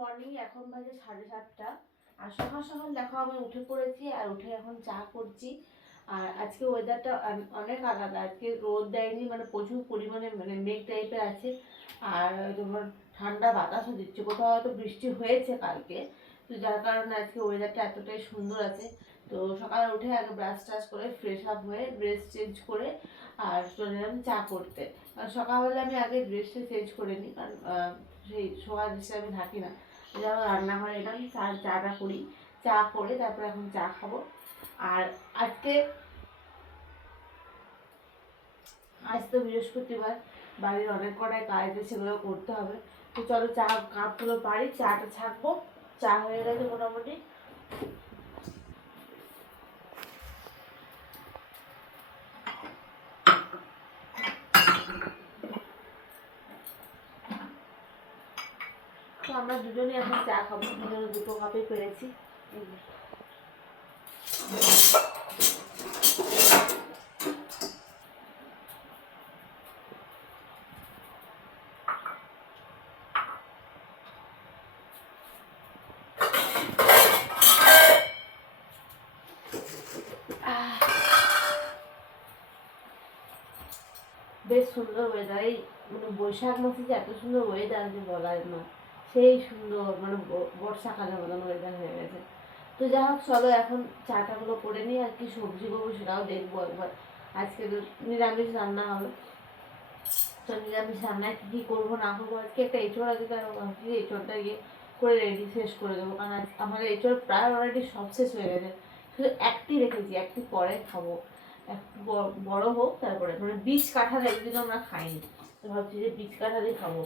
Morning, এখন বাজে 7:30। আর সকাল সকাল দেখো আমি উঠে পড়েছি, আর উঠে এখন চা করছি। আর আজকে ওয়েদারটা অনেক আলাদা, আজকে রোদ দেয়নি, মানে প্রচুর পরিমাণে মানে মেঘ টাইপের আছে। আর তোমার ঠান্ডা বাতাসও দিচ্ছে, কোথাও হয়তো বৃষ্টি হয়েছে কালকে, তো যার কারণে আজকে ওয়েদারটা এতটাই সুন্দর আছে। তো সকালে উঠে আগে ব্রাশ টাশ করে ফ্রেশ আপ হয়ে ড্রেস চেঞ্জ করে আর চলে এলাম চা করতে। কারণ সকালবেলা আমি আগে ড্রেসটা চেঞ্জ করে নিই, কারণ সেই শোয়া ড্রেসে আমি থাকি না। যেমন রান্নাঘরে এলাম, চাটা করি, চা করে তারপরে এখন চা খাবো। আর আজকে আজ তো বৃহস্পতিবার, বাড়ির অনেক কটাই কাজ আছে, সেগুলো করতে হবে। তো চলো চা কাপগুলো পারি, চাটা ছাকবো। চা হয়ে গেছে মোটামুটি। তো আমরা দুজনেই এখন চা খাবো, দুজনে দুটো কাপে পেরেছি। বেশ সুন্দর ওয়েদার, এই মানে বৈশাখ মাসে যে এত সুন্দর ওয়েদার যে বলার না, সেই সুন্দর মানে বর্ষাকালের মতন ওয়েদার হয়ে গেছে। তো যাই হোক, চলো এখন চাটাগুলো করে নিই, আর কি সবজি করবো সেটাও দেখবো একবার। আজকে তো নিরামিষ রান্না হবে, তো নিরামিষ রান্নায় কী কী করবো না করবো, আজকে একটা এঁচড় আছে, তার ভাবছি এঁচড়টা গিয়ে করে রেডি শেষ করে দেবো। কারণ আজ আমার এঁচড় প্রায় অলরেডি সব শেষ হয়ে গেছে, শুধু একটি রেখেছি, একটি পরে খাবো। একটু বড় হোক তারপরে, মানে বীজ কাঁঠাল একদিন আমরা খাইনি, তো ভাবছি যে বীজ কাঁঠালই খাবো।